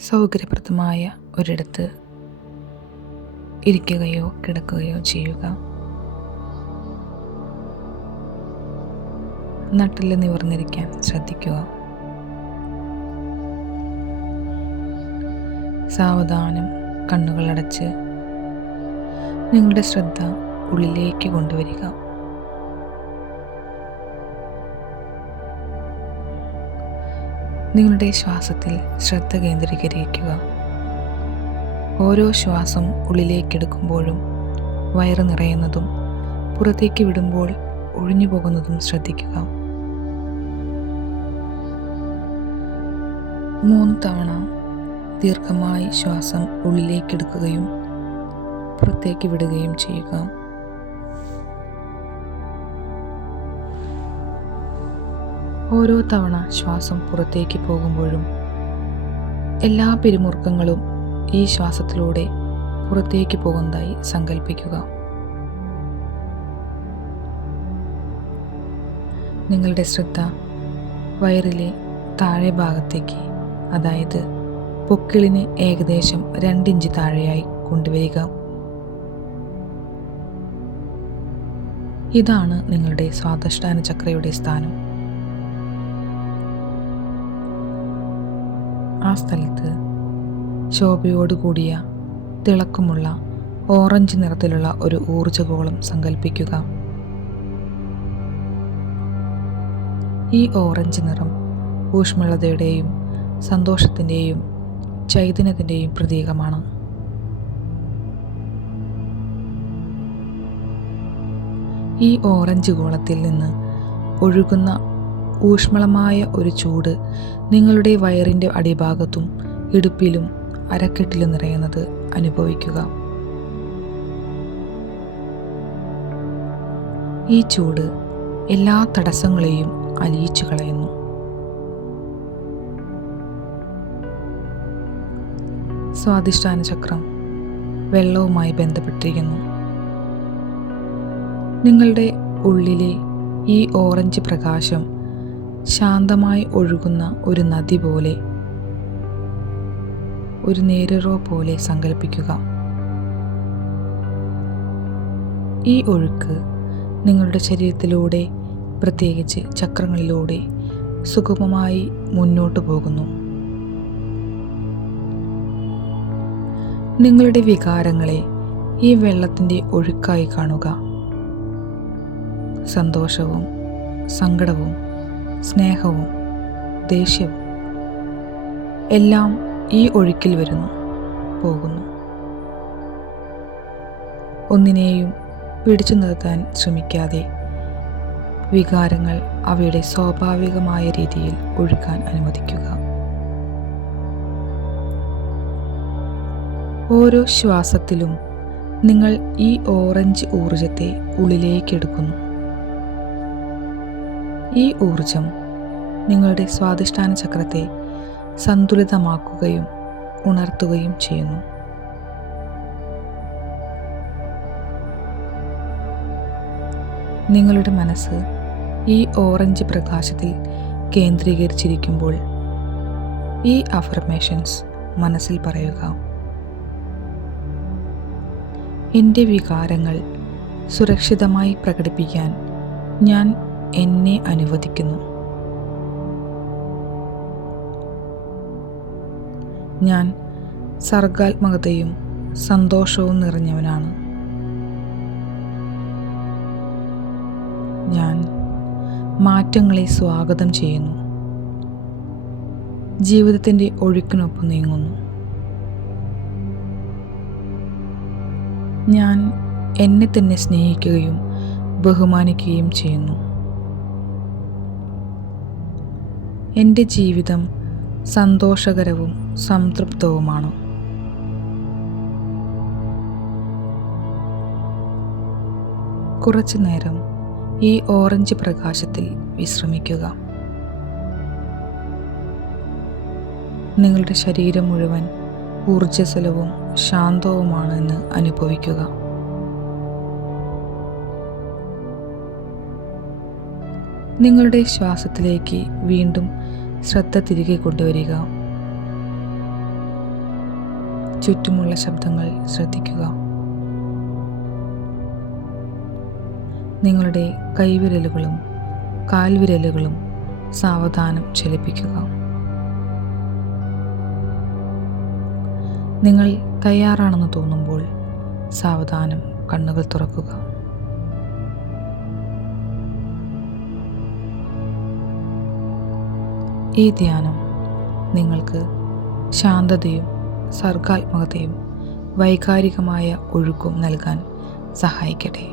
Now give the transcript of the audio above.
സൗകര്യപ്രദമായ ഒരിടത്ത് ഇരിക്കുകയോ കിടക്കുകയോ ചെയ്യുക. നട്ടിൽ നിവർന്നിരിക്കാൻ ശ്രദ്ധിക്കുക. സാവധാനം കണ്ണുകളടച്ച് നിങ്ങളുടെ ശ്രദ്ധ ഉള്ളിലേക്ക് കൊണ്ടുവരിക. നിങ്ങളുടെ ശ്വാസത്തിൽ ശ്രദ്ധ കേന്ദ്രീകരിക്കുക. ഓരോ ശ്വാസം ഉള്ളിലേക്കെടുക്കുമ്പോഴും വയറ് നിറയുന്നതും പുറത്തേക്ക് വിടുമ്പോൾ ഒഴിഞ്ഞു പോകുന്നതും ശ്രദ്ധിക്കുക. മൂന്ന് തവണ ദീർഘമായി ശ്വാസം ഉള്ളിലേക്കെടുക്കുകയും പുറത്തേക്ക് വിടുകയും ചെയ്യുക. ഓരോ തവണ ശ്വാസം പുറത്തേക്ക് പോകുമ്പോഴും എല്ലാ പിരിമുറുക്കങ്ങളും ഈ ശ്വാസത്തിലൂടെ പുറത്തേക്ക് പോകുന്നതായി സങ്കല്പിക്കുക നിങ്ങളുടെ ശ്രദ്ധ വയറിലെ താഴെ ഭാഗത്തേക്ക് അതായത് പൊക്കിളിന് ഏകദേശം രണ്ടിഞ്ച് താഴെയായി കൊണ്ടുവരിക. ഇതാണ് നിങ്ങളുടെ സ്വാദിഷ്ടാന ചക്രയുടെ സ്ഥാനം. ആ സ്ഥലത്ത് ശോഭയോടുകൂടിയ തിളക്കമുള്ള ഓറഞ്ച് നിറത്തിലുള്ള ഒരു ഊർജഗോളം സങ്കല്പിക്കുക ഈ ഓറഞ്ച് നിറം ഊഷ്മളതയുടെയും സന്തോഷത്തിന്റെയും ചൈതന്യത്തിന്റെയും പ്രതീകമാണ്. ഈ ഓറഞ്ച് ഗോളത്തിൽ നിന്ന് ഒഴുകുന്ന ഊഷ്മളമായ ഒരു ചൂട് നിങ്ങളുടെ വയറിന്റെ അടിഭാഗത്തും ഇടുപ്പിലും അരക്കെട്ടിലും നിറയുന്നത് അനുഭവിക്കുക. ഈ ചൂട് എല്ലാ തടസ്സങ്ങളെയും അലിയിച്ചു കളയുന്നു. സ്വാധിഷ്ഠാന ചക്രം വെള്ളവുമായി ബന്ധപ്പെട്ടിരിക്കുന്നു. നിങ്ങളുടെ ഉള്ളിലെ ഈ ഓറഞ്ച് പ്രകാശം ശാന്തമായി ഒഴുകുന്ന ഒരു നദി പോലെ ഒരു നേരിറോ പോലെ സങ്കല്പിക്കുക ഈ ഒഴുക്ക് നിങ്ങളുടെ ശരീരത്തിലൂടെ പ്രത്യേകിച്ച് ചക്രങ്ങളിലൂടെ സുഗമമായി മുന്നോട്ട് പോകുന്നു. നിങ്ങളുടെ വികാരങ്ങളെ ഈ വെള്ളത്തിന്റെ ഒഴുക്കായി കാണുക. സന്തോഷവും സങ്കടവും സ്നേഹവും ദേഷ്യവും എല്ലാം ഈ ഒഴുക്കിൽ വരുന്നു പോകുന്നു. ഒന്നിനെയും പിടിച്ചു നിർത്താൻ ശ്രമിക്കാതെ വികാരങ്ങൾ അവയുടെ സ്വാഭാവികമായ രീതിയിൽ ഒഴുക്കാൻ അനുവദിക്കുക. ഓരോ ശ്വാസത്തിലും നിങ്ങൾ ഈ ഓറഞ്ച് ഊർജത്തെ ഉള്ളിലേക്കെടുക്കുന്നു ഈ ഊർജം നിങ്ങളുടെ സ്വാധിഷ്ഠാന ചക്രത്തെ സന്തുലിതമാക്കുകയും ഉണർത്തുകയും ചെയ്യുന്നു. നിങ്ങളുടെ മനസ്സ് ഈ ഓറഞ്ച് പ്രകാശത്തിൽ കേന്ദ്രീകരിച്ചിരിക്കുമ്പോൾ ഈ അഫർമേഷൻസ് മനസ്സിൽ പറയുക എന്റെ വികാരങ്ങൾ സുരക്ഷിതമായി പ്രകടിപ്പിക്കാൻ ഞാൻ എന്നെ അനുവദിക്കുന്നു. ഞാൻ സർഗാത്മകതയും സന്തോഷവും നിറഞ്ഞവനാണ്. ഞാൻ മാറ്റങ്ങളെ സ്വാഗതം ചെയ്യുന്നു. ജീവിതത്തിന്റെ ഒഴുക്കിനൊപ്പം നീങ്ങുന്നു. ഞാൻ എന്നെ തന്നെ സ്നേഹിക്കുകയും ബഹുമാനിക്കുകയും ചെയ്യുന്നു. എന്റെ ജീവിതം സന്തോഷകരവും സംതൃപ്തവുമാണ്. കുറച്ചു നേരം ഈ ഓറഞ്ച് പ്രകാശത്തിൽ വിശ്രമിക്കുക. നിങ്ങളുടെ ശരീരം മുഴുവൻ ഊർജസ്വലവും ശാന്തവുമാണെന്ന് അനുഭവിക്കുക. നിങ്ങളുടെ ശ്വാസത്തിലേക്ക് വീണ്ടും ശ്രദ്ധ തിരികെ കൊണ്ടുവരിക. ചുറ്റുമുള്ള ശബ്ദങ്ങൾ ശ്രദ്ധിക്കുക. നിങ്ങളുടെ കൈവിരലുകളും കാൽവിരലുകളും സാവധാനം ചലിപ്പിക്കുക. നിങ്ങൾ തയ്യാറാണെന്ന് തോന്നുമ്പോൾ സാവധാനം കണ്ണുകൾ തുറക്കുക. ഈ ധ്യാനം നിങ്ങൾക്ക് ശാന്തതയും സർഗാത്മകതയും വൈകാരികമായ ഒഴുക്കും നൽകാൻ സഹായിക്കട്ടെ.